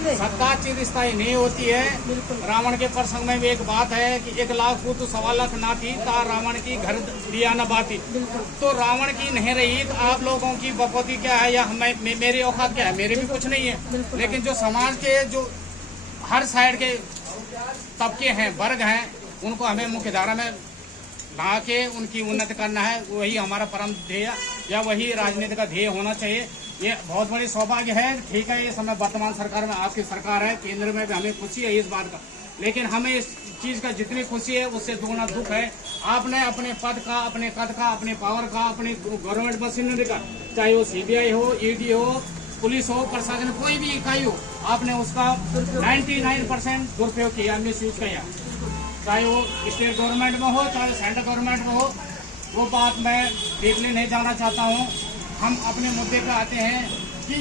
सत्ता चीज स्थायी नहीं होती है। रावण के प्रसंग में भी एक बात है कि 1 लाख पुत्र 1.25 लाख नाती ता रावण की घर दिया न बाती। तो रावण की नहीं रही तो आप लोगों की बकौती क्या है या मेरी औकात क्या है? मेरे भी कुछ नहीं है, लेकिन जो समाज के जो हर साइड के तबके हैं, वर्ग हैं, उनको हमें मुख्य धारा में ला के उनकी उन्नति करना है। वही हमारा परम ध्येय या वही राजनीति का ध्येय होना चाहिए। ये बहुत बड़ी सौभाग्य है। ठीक है, ये समय वर्तमान सरकार में आपकी सरकार है, केंद्र में भी हमें खुशी है इस बात का, लेकिन हमें इस चीज का जितनी खुशी है उससे दोगुना दुख है। आपने अपने पद का, अपने कद का, अपने पावर का, अपनी गवर्नमेंट मशीनरी का, चाहे वो सीबीआई हो, ईडी हो, पुलिस हो, प्रशासन, कोई भी इकाई हो, आपने उसका 99% दुरुपयोग किया, मिसयूज किया। चाहे वो स्टेट गवर्नमेंट में हो, चाहे सेंट्रल गवर्नमेंट में हो, वो बात मैं डीपली नहीं जाना चाहता हूँ। हम अपने मुद्दे पे आते हैं कि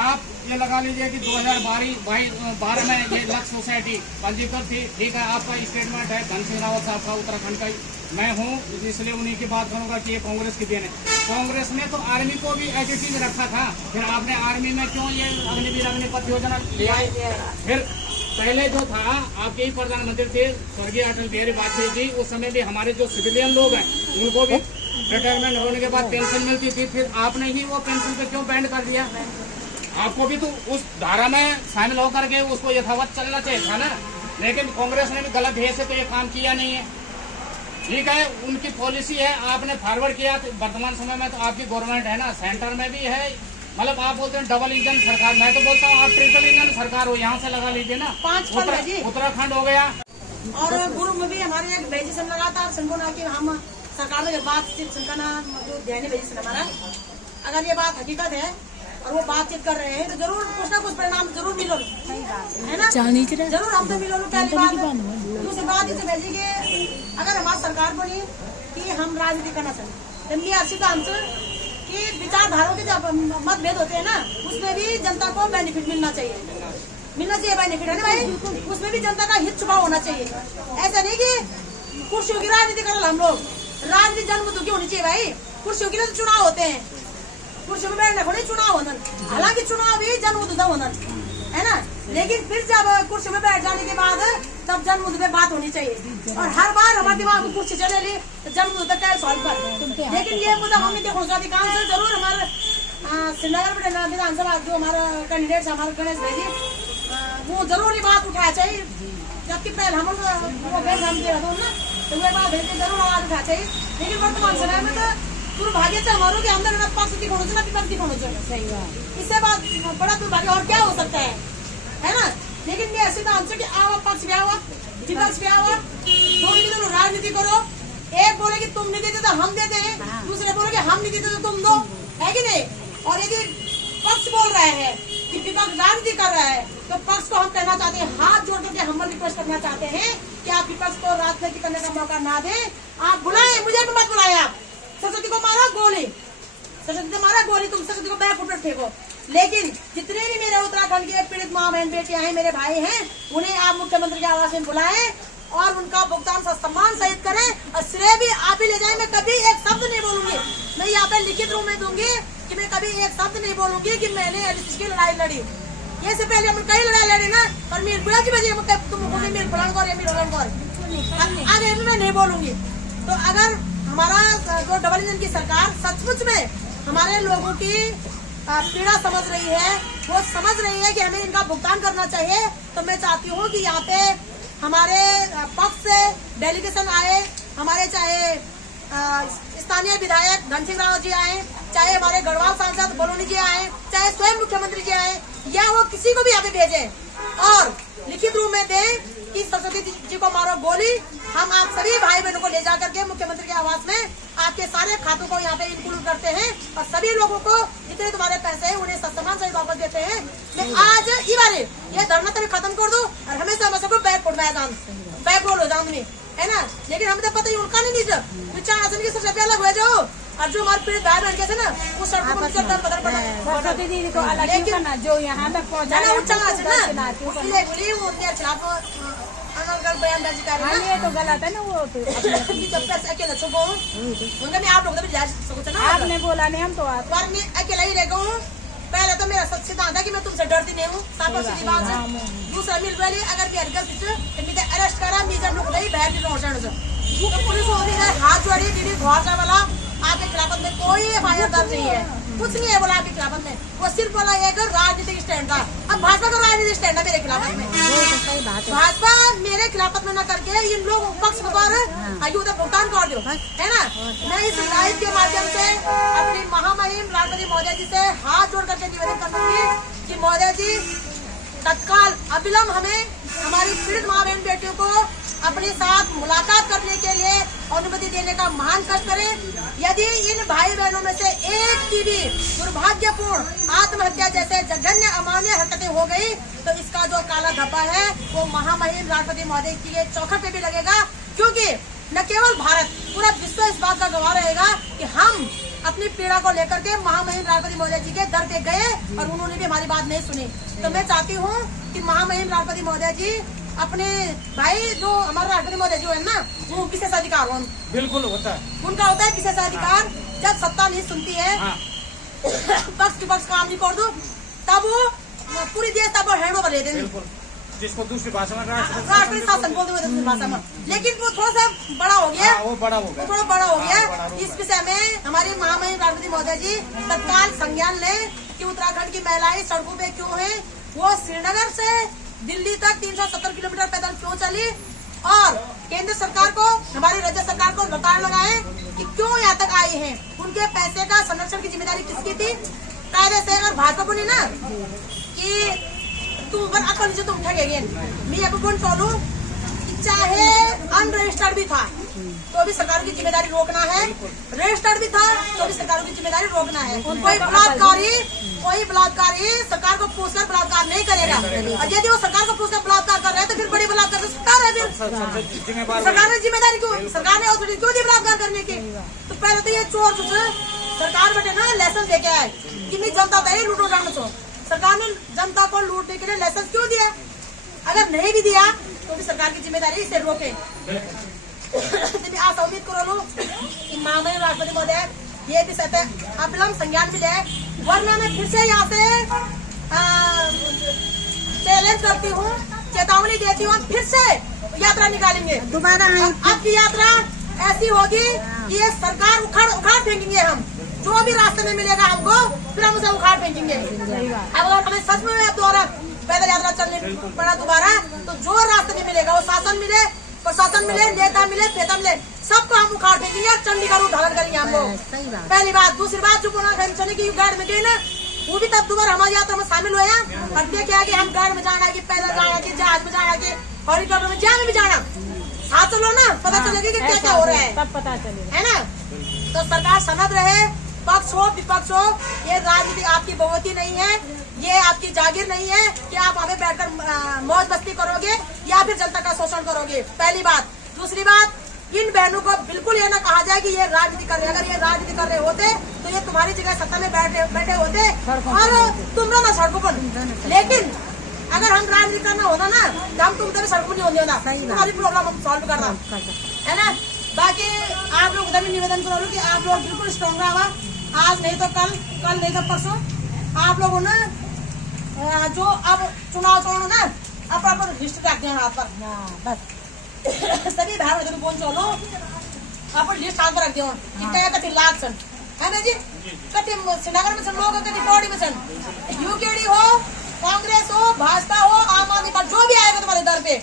आप ये लगा लीजिए कि 2012 में ये लक्ष्य सोसाइटी पंजीकृत थी। ठीक है, आपका स्टेटमेंट है धन सिंह रावत साहब का, उत्तराखंड का मैं हूँ, इसलिए उन्हीं की बात करूँगा कि ये कांग्रेस की देन है। कांग्रेस ने तो आर्मी को भी एटीट्यूड रखा था, फिर आपने आर्मी में क्यों ये अग्निवीर अग्निपथ योजना ले आए? फिर पहले जो था आपके ही प्रधानमंत्री थे स्वर्गीय अटल बिहारी वाजपेयी जी, उस समय भी हमारे जो सिविलियन लोग हैं उनको भी रिटायरमेंट होने के बाद पेंशन मिलती थी। फिर आपने ही वो पेंशन पे क्यों बैंड कर दिया? आपको भी तो उस धारा में शामिल होकर के उसको यथावत चलना चाहिए था ना, लेकिन कांग्रेस ने भी गलत ध्येय से तो ये काम किया नहीं है। ठीक है, उनकी पॉलिसी है, आपने फॉरवर्ड किया। तो वर्तमान समय में तो आपकी गवर्नमेंट है ना, सेंटर में भी है, मतलब आप बोलते हैं डबल इंजन सरकार, मैं तो बोलता हूँ आप ट्रिपल इंजन सरकार हो, यहाँ से लगा लीजिए ना। 5 फल है जी, उत्तराखंड हो गया। और पूर्व में भी हमारे एक वेजिशन लगातार संगोना की हम सरकार ने बातचीत संकाना जो ध्यान वेजिशन हमारा, अगर ये बात हकीकत है और वो बातचीत कर रहे हैं तो जरूर कुछ ना कुछ परिणाम जरूर मिलो, है ना, जरूर हम तो मिलो। पहली बात, दूसरी बात इसे भेजिए अगर हमारी सरकार बनी कि हम राजनीति करना चाहिए, तो सिद्धांत कि विचारधाराओं के जब मतभेद होते हैं ना, उसमें भी जनता को बेनिफिट मिलना चाहिए बेनिफिट, है ना भाई, उसमें भी जनता का हित छुपा होना चाहिए। ऐसा नहीं कि कुर्सियों की राजनीति कर हम लोग, राजनीति जनमुद्दों की होनी चाहिए भाई। कुर्सियों के लिए तो चुनाव होते हैं, कुर्सियों में बैठने को नहीं चुनाव होना, हालांकि चुनाव भी जनमुद्दा होना है ना, लेकिन फिर जब कुर्सी में बैठ जाने के बाद तब जनमुद्दे पे बात होनी चाहिए। और हर बार हमारे दिमाग में कुर्सी चले ली जनमुद्दा कैसे सॉल्व कर, लेकिन ये मुद्दा हमने देखो अधिकांश जरूर हमारे श्रीनगर विधानसभा जो हमारा कैंडिडेट हमारे गणेश भाई जी, वो जरूर ये बात उठाया चाहिए। जबकि पहले हम ना तो वे बात जरूर आवाज उठा चाहिए, लेकिन वर्तमान समय में तो दुर्भाग्य से हमारों के अंदर ना पक्ष दिखाना चाहिए ना विपक्ष दिखाना चाहिए। इससे बात बड़ा दुर्भाग्य और क्या हो सकता है ना। लेकिन ये सिद्धांत कि आओ पक्ष भी आओ विपक्ष भी आओ, दोनों राजनीति करो। एक बोले कि तुम नहीं देते तो हम देते हैं, दूसरे बोले कि हम नहीं देते तो तुम दो, है कि नहीं। और यदि पक्ष बोल रहे हैं कि विपक्ष राजनीति कर रहा है तो पक्ष को हम कहना चाहते हैं, हाथ जोड़ करके हम रिक्वेस्ट करना चाहते हैं कि आप विपक्ष को राजनीति करने का मौका ना दें। आप बुलाए, मुझे भी मत बुलाए। आप सरस्वती को मारा गोली, सरस्वती को मारा गोली, तुम सरस्वती को बैक फुट फेंको। लेकिन जितने भी मेरे उत्तराखंड के पीड़ित माँ बहन बेटियां हैं, मेरे भाई हैं, उन्हें आप मुख्यमंत्री के आवास में बुलाएं और उनका भुगतान सम्मान सहित करें और श्रेय भी आप ही ले जाए। मैं कभी एक शब्द नहीं बोलूंगी, मैं यहाँ पे लिखित रूप में दूंगी कि मैं कभी एक शब्द नहीं बोलूंगी कि मैंने इसकी लड़ाई लड़ी। ये से पहले हम कई लड़ाई लड़ी ना, पर मेरे बुला की वजह तुम बोले मेरे बुलानगौर या मेरे बुलानगौर, आगे मैं नहीं बोलूंगी। तो अगर हमारा जो डबल इंजन की सरकार सचमुच में हमारे लोगों की पीड़ा समझ रही है, वो समझ रही है कि हमें इनका भुगतान करना चाहिए, तो मैं चाहती हूँ कि यहाँ पे हमारे पक्ष से डेलीगेशन आए, हमारे चाहे स्थानीय विधायक धन सिंह रावत जी आए, चाहे हमारे गढ़वाल सांसद बलूनी जी आए, चाहे स्वयं मुख्यमंत्री जी आए, या वो किसी को भी यहाँ पे भेजे और लिखित रूप में दे कि सरस्वती जी को मारो गोली। हम आप सभी भाई बहनों को ले जा करके मुख्यमंत्री के आवास में आपके सारे खातों को यहाँ पे इंक्लूड करते हैं और सभी लोगों को जितने तुम्हारे पैसे हैं उन्हें सम्मान सहित वापस देते हैं। मैं आज ये धरना तभी खत्म कर दो और हमेशा हम सबको बैक रोल हो जान में, है ना। लेकिन हमें तो पता ही उनका नहीं आसन की सबसे अलग हो जाओ और जो हमारे पीड़ित भाई बहन कैसे ना वो सड़कों पर चलकर बदल पड़ा है, जो यहाँ तक पहुँचा ना उसके लिए उनके खिलाफ बयान दर्ज कर रहे हैं। ये तो गलत है ना, वो तो अकेला छुपो उनका मैं आप लोग तो जा सकते ना, आपने बोला नहीं, हम तो अकेला ही रह गए। पहले तो मेरा सच सिद्धांत है कि मैं तुमसे डरती नहीं हूँ, साफ और सीधी बात है। दूसरा मिल वाली अगर भी हरकत तो अरेस्ट करा मीजा नुक नहीं बैठ नहीं रोशन से तो पुलिस ऑफिसर हाथ जोड़ी दीदी घोषणा वाला आपके खिलाफत में कोई एफआईआर दर्ज नहीं है, कुछ नहीं है बोला आपके खिलाफत में। वो सिर्फ बोला एक राजनीतिक स्टैंड था। अब भाजपा का राजनीतिक स्टैंड है मेरे खिलाफत में। भाजपा मेरे खिलाफत में न करके इन लोग पक्ष पर आयुध भुगतान कर दो, है ना। मैं इस लाइव के माध्यम से अपनी महामहिम राष्ट्रपति महोदय जी से हाथ जोड़ करके निवेदन करूंगी कि महोदय जी तत्काल अविलंब हमें हमारी पीड़ित माँ बहन बेटियों को अपने साथ मुलाकात करने के लिए अनुमति देने का महान कष्ट करें। यदि इन भाई बहनों में से एक की भी दुर्भाग्यपूर्ण आत्महत्या जैसे जघन्य अमानवीय हरकतें हो गई तो इसका जो काला धब्बा है वो महामहिम राष्ट्रपति महोदय की चौखट पे भी लगेगा, क्योंकि न केवल भारत पूरा विश्व इस बात का गवाह रहेगा कि हम अपनी पीड़ा को लेकर के महामहिम राष्ट्रपति महोदय जी के दर पे गए और उन्होंने भी हमारी बात नहीं सुनी। तो मैं चाहती हूँ कि महामहिम राष्ट्रपति महोदय जी अपने भाई जो हमारे राष्ट्रपति महोदय जो है ना वो विशेषाधिकार हो, बिल्कुल होता है, उनका होता है विशेषाधिकार। जब सत्ता नहीं सुनती है पक्ष के पक्ष काम नहीं कर दो तब वो पूरी देश तब हैंड ओवर ले देंगे, जिसको दूसरी भाषा में राष्ट्रीय शासन बोलते हुए दूसरी भाषा में। लेकिन वो थोड़ा सा बड़ा हो गया, वो बड़ा हो गया, थोड़ा बड़ा हो गया। इस विषय में हमारे महामहिम राष्ट्रपति महोदय जी तत्काल संज्ञान लें कि उत्तराखंड की महिलाएं सड़कों पे क्यों हैं, वो श्रीनगर से दिल्ली तक 370 किलोमीटर पैदल क्यों चली, और केंद्र सरकार को हमारी राज्य सरकार को लताड़ लगाए कि क्यों यहाँ तक आई हैं, उनके पैसे का संरक्षण की जिम्मेदारी किसकी थी। कायदे से अगर भाजपा को नहीं ना कि तुम पर अकल जो तुम ठगेगे, मैं अब कौन चलूं, चाहे अनरजिस्टर्ड भी था तो भी सरकार की जिम्मेदारी रोकना है, रजिस्टर्ड भी था तो भी सरकार की जिम्मेदारी रोकना है। कोई बलात्कारी सरकार को पूछकर बलात्कार नहीं करेगा, और यदि वो सरकार को पूछकर बलात्कार कर रहे हैं तो फिर बड़ी बलात्कार तो सरकार है, फिर सरकार ने जिम्मेदारी क्यों, सरकार ने ऑथोरिटी क्यों दी बलात्कार करने की। तो पहले तो ये चोर सरकार बैठे ना लाइसेंस लेके आए कि मैं जनता तय लूटो जाना छो, सरकार ने जनता को लूटने के लिए लाइसेंस क्यों दिया, अगर नहीं भी दिया तो भी सरकार की जिम्मेदारी इसे रोके। आशा उम्मीद करो लो कि महामहिम राष्ट्रपति महोदय ये विषय पे अविलंब संज्ञान भी ले, वरना मैं फिर से यहाँ से चैलेंज करती हूँ, चेतावनी देती हूँ, फिर से यात्रा निकालेंगे दोबारा। आपकी यात्रा ऐसी होगी कि ये सरकार उखाड़ फेंकेंगे हम, जो भी रास्ते में मिलेगा हमको फिर हम उसे उखाड़ फेंकेंगे। अगर हमें सच में दोबारा पैदल यात्रा चलने पड़ा दोबारा तो जो रास्ते में मिलेगा वो शासन मिले, प्रशासन मिले, नेता मिले, पेता मिले, सबको हम उखाड़ फेंकेंगे, चंडी का रूप धारण करेंगे हम लोग। पहली बात। दूसरी बात जो चले की गाड़ी में गई ना वो भी तब दोबारा हमारी यात्रा में शामिल हुए और देखे कि हम गाड़ी में जाना की पैदल जाना की जहाज में जाना की हेलीकॉप्टर में जहाँ में भी जाना, साथ चलो ना, पता चलेगा कि क्या क्या हो रहा है, तब पता चलेगा, है ना। तो सरकार सनद रहे, पक्ष हो विपक्ष हो, ये राजनीति आपकी बहुमती नहीं है, ये आपकी जागीर नहीं है कि आप वहाँ पे बैठकर मौज मस्ती करोगे या फिर जनता का शोषण करोगे, पहली बात। दूसरी बात, इन बहनों को बिल्कुल ये ना कहा जाए कि ये राजनीति कर रहे, अगर ये राजनीति कर रहे होते तो ये तुम्हारी जगह सत्ता में बैठे होते और तुम ना सड़कों पर। लेकिन अगर हम राजनीति करना होता ना तो हम तुम तभी सड़कों नहीं होने होता, तुम्हारी प्रॉब्लम हम सॉल्व करना, है ना। बाकी आप लोग उधर भी निवेदन करो कि आप लोग बिल्कुल स्ट्रॉन्ग रहा, आज नहीं तो कल नहीं तो परसों आप लोगों ने जो अब चुनाव छोड़ो ना अब लिस्ट रख दिया हाथ पर, बस सभी भाई बहनों को चलो आप लिस्ट हाथ पर रख दियो कितने कति लाख सन, है ना जी, कति श्रीनगर में सन लोग, कति पौड़ी में सन, यूकेडी हो, कांग्रेस हो, भाजपा हो, आम आदमी पार्टी, जो भी आएगा तुम्हारे दर पे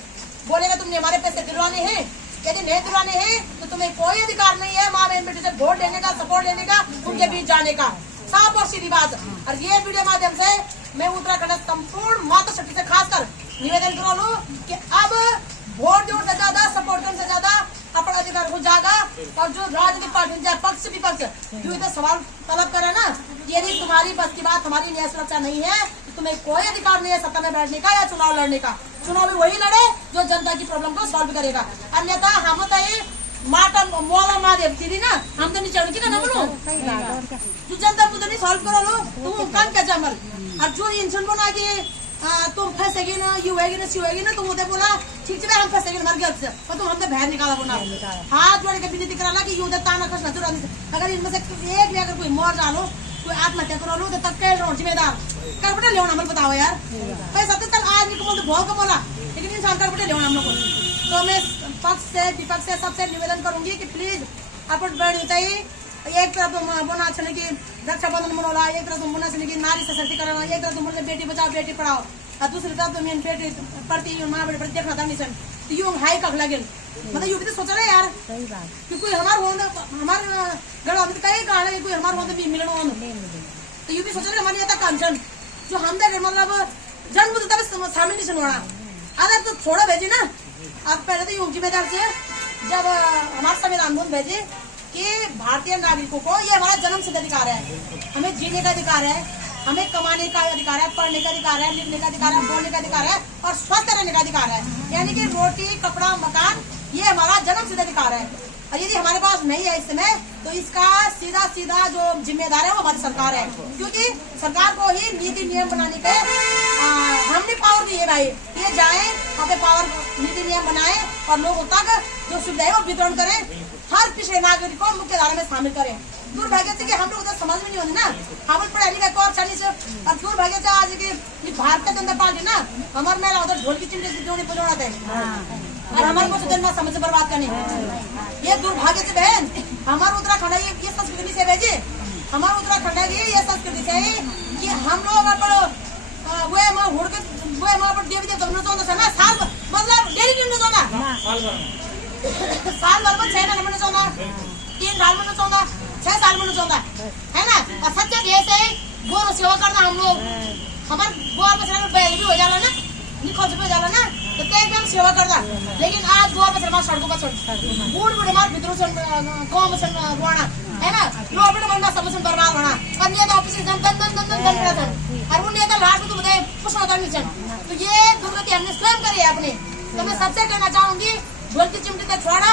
बोलेगा तुमने हमारे पैसे दिलवाने हैं, यदि नहीं दिलवाने हैं तो तुम्हें कोई अधिकार नहीं है माँ बहन बेटी से वोट लेने का, सपोर्ट लेने का, उनके बीच जाने का, साफ और सीधी बात। और ये वीडियो माध्यम से मैं उत्तराखंड संपूर्ण मातृशक्ति से खासकर निवेदन करो लो कि अब वोट जोड़ से ज्यादा, सपोर्ट करने से ज्यादा अपना अधिकार हो जाएगा, और जो राजनीतिक पार्टी चाहे पक्ष विपक्ष जो इधर सवाल तलब करे ना, यदि तुम्हारी बस की बात हमारी न्याय सुरक्षा नहीं है तो तुम्हें कोई अधिकार नहीं है सत्ता में बैठने का या चुनाव लड़ने का। चुनाव भी वही लड़े जो जनता की प्रॉब्लम को सॉल्व करेगा, अन्यथा हम तो ये माता मोला महादेव दीदी ना हम तो नहीं चढ़ के ना बोलो जो जनता मुझे नहीं सॉल्व करो लो तुम काम क्या जमल, और जो इंसान बना के तुम फंसेगी ना, यू होगी ना, सी होगी ना, तुम उधर बोला ठीक है हम फंसेगी मर गया से, पर तुम हमने बाहर निकाला बोला, हाथ जोड़ के विनती करा कि यू उधर ताना खसना जरूर। अगर इनमें से एक भी अगर कोई मर डालो कोई आत्महत्या करो लो तो तब के जिम्मेदार कर बेटा लेना हमें बताओ यार भाई 77 आदमी को तो बहुत कम बोला लेकिन इंसान कर बेटा लेना हम लोग को। तो मैं पक्ष से विपक्ष से सबसे निवेदन करूंगी कि प्लीज अपन बढ़ चाहिए। एक तरफ तो बोलना अच्छा कि रक्षाबंधन मनोला, एक तरफ तो बोलना अच्छा कि नारी सशक्तिकरण, एक तरफ तो बोलने बेटी बचाओ बेटी पढ़ाओ, और दूसरी तरफ तो मेन बेटी प्रति माँ बेटी प्रति देखना था मिशन तो यूं हाई कख लगे मतलब यूं भी तो सोच रहे यार सही बात कि कोई हमार हो हमार गढ़ में कई कहा है कोई हमार हो भी मिलन हो तो यूं भी सोच रहे हमारी ये कंचन जो हम दे मतलब जन्म तो तब शामिल नहीं सुनवाना अगर तो छोड़ा भेजी ना आप पहले तो यूं जिम्मेदार से जब हमारे संविधान बोल भेजे कि भारतीय नागरिकों को ये हमारा जन्म सिद्ध अधिकार है, हमें जीने का अधिकार है, हमें कमाने का अधिकार है, पढ़ने का अधिकार है, लिखने का अधिकार है, बोलने का अधिकार है और स्वस्थ रहने का अधिकार है। यानी कि रोटी कपड़ा मकान ये हमारा जन्म सिद्ध अधिकार है। और यदि हमारे पास नहीं है इस समय तो इसका सीधा सीधा जो जिम्मेदार है वो हमारी सरकार है, क्योंकि सरकार को ही नीति नियम बनाने के हमने पावर दी है भाई। ये जाए वहाँ पे पावर नीति नियम बनाए और लोगों तक जो सुविधा है वो वितरण करें, हर पिछड़े नागरिक को मुख्य धारा में शामिल करें। दुर्भाग्य से कि हम लोग तो समझ में नहीं होती ना, हम पढ़ाई लिखाई और चली से और दुर्भाग्य से आज की भारतीय जनता पार्टी ना हमारे में उधर ढोल की चिमटे से जोड़ी बजोड़ा थे और हमारे को दिन में समझ से बर्बाद करनी। ये दुर्भाग्य से बहन हमारे उत्तराखंड ये संस्कृति से भेजे, हमारे उत्तराखंड की ये संस्कृति से कि हम लोग देवी देवता ना साल मतलब डेली दिन साल भर में 6 महीने में चौदह 3 साल में चौदह 6 साल में चौदह है ना। और सच्चे जैसे गोर सेवा करना हम लोग हमारे गोर बछड़ा बैल भी हो जाला ना निखोज भी हो जाला ना तो एकदम सेवा करना। लेकिन आज गोर बछड़ा सड़कों पर छोड़ बूढ़ बूढ़ हमारे मित्रों से गाँव में रोना है ना, लोग बनना समझ बर्बाद होना और नेता ऑफिस और वो नेता लास्ट में तो बताए कुछ होता नहीं। तो ये दुर्गति हमने स्वयं करी है अपने। तो मैं सबसे कहना चाहूंगी ढोल की चिमटी तक छोड़ा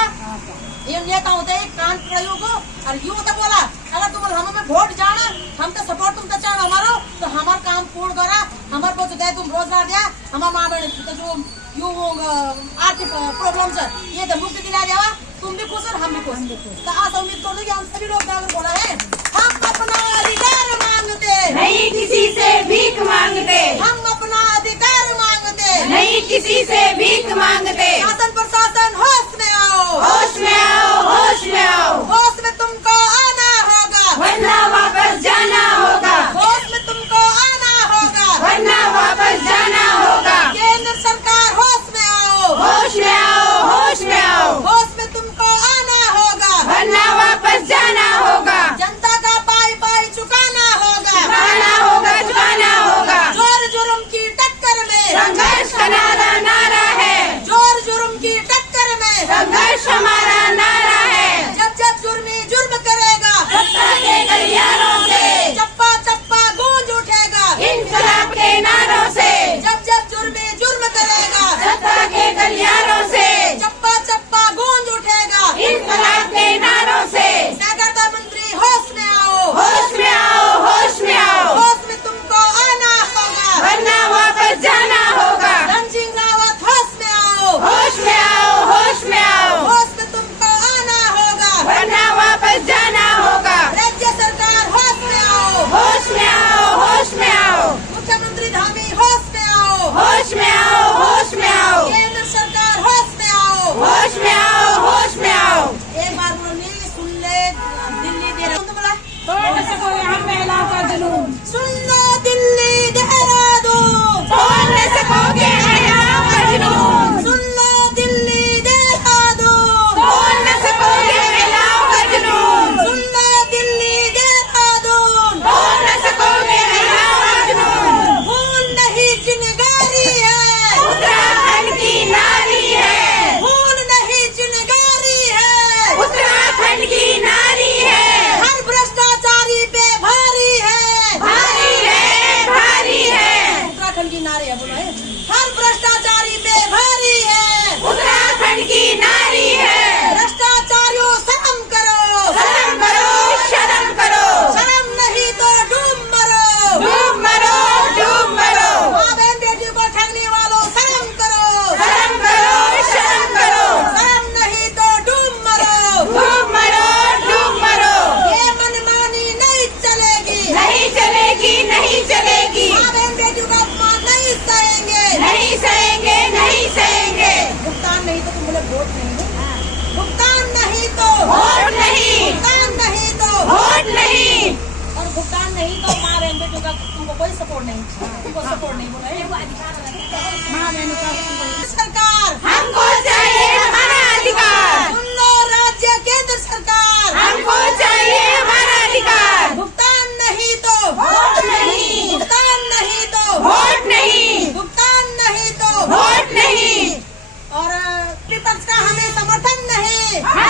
ये नेता होते हैं कान पड़ाइयों को और यूं तो बोला अगर तुम हमें वोट जाना हम तो सपोर्ट तुम तो चाहो हमारो तो हमारा काम पूर्ण करा हमारे को तो तुम रोजगार दिया हमारा माँ बहन तो जो यूं आर्थिक प्रॉब्लम से ये तो मुक्ति दिला देवा तुम भी खुश और हम भी खुश। तो आज उम्मीद करो कि हम सभी लोग बोला है हम अपना अधिकार मांगते नहीं किसी से भीख मांगते, हम अपना अधिकार मांगते नहीं किसी से भीख मांगते। शासन प्रशासन होश में आओ, होश में आओ, होश में आओ, होश में तुमको आना होगा वरना वापस जाना होगा, होश में तुमको आना होगा वरना वापस जाना होगा। केंद्र सरकार होश में आओ, होश में आओ, होश में आओ, होश में तुमको आना होगा वरना वापस जाना होगा। जनता का पाई पाई चुकाना होगा, चुकाना होगा, चुकाना होगा। जोर जुर्म की टक्कर में संघर्ष का नारा नारा है, जोर जुर्म की टक्कर में संघर्ष हमारा नारा है। जब जब जुर्मी जुर्म करेगा सत्ता के गलियारों से चप्पा चप्पा गूंज उठेगा, इंकलाब के नारों से जब जब जुर्मी जुर्म करेगा सत्ता के गलियारों से चप्पा चप्पा गूंज उठेगा, इंकलाब के नारों से। सहकारिता मंत्री होश में आओ, होश में आओ, होश में आओ, होश में तुमको आना होगा वरना वापस जाना होगा। रणसिंह रावत होश में आओ, होश में आओ, होश में आओ, होश में तुमको आना होगा वरना वापस जाना होगा। राज्य सरकार होश में आओ, होश में आओ, होश में आओ, मुख्यमंत्री धामी होश में आओ, होश में आओ, होश में आओ, केंद्र सरकार होश में आओ, होश में आओ, होश में आओ। एक बार बोली सुन ले दिल्ली देहरादून तोड़ सकोगे हम महिलाओं का जुनून, सुन लो दिल्ली देहरादून तोड़ न सकोगे महिलाओं का जुनून, सुन लो दिल्ली देहरादून तोड़ न सकोगे महिलाओं का जुनून, सुन लो दिल्ली देहरादून तोड़ न सकोगे महिलाओं का जुनून। भूल नहीं चिनगारी है, उत्तराखंड की नारी है, भूल नहीं चिनगारी है, उत्तराखंड की नारी है, हर भ्रष्टाचारी पे भारी है, भारी है, भारी है, उत्तराखंड की नारी है बोलो है। हर भ्रष्टाचारी पे भारी है, उत्तराखंड की नारी है। भ्रष्टाचारियों शर्म करो, शर्म करो, शर्म करो, शर्म नहीं तो डूब मरो, डूब मरो, डूब मरो, माँ बहन बेटियों को ठगने वालों शर्म करो, शर्म करो, शर्म करो, शर्म नहीं तो डूब मरो, डूब मरो, डूब मरो। ये मनमानी नहीं चलेगी, बोले वोट नहीं, भुगतान नहीं तो वोट नहीं,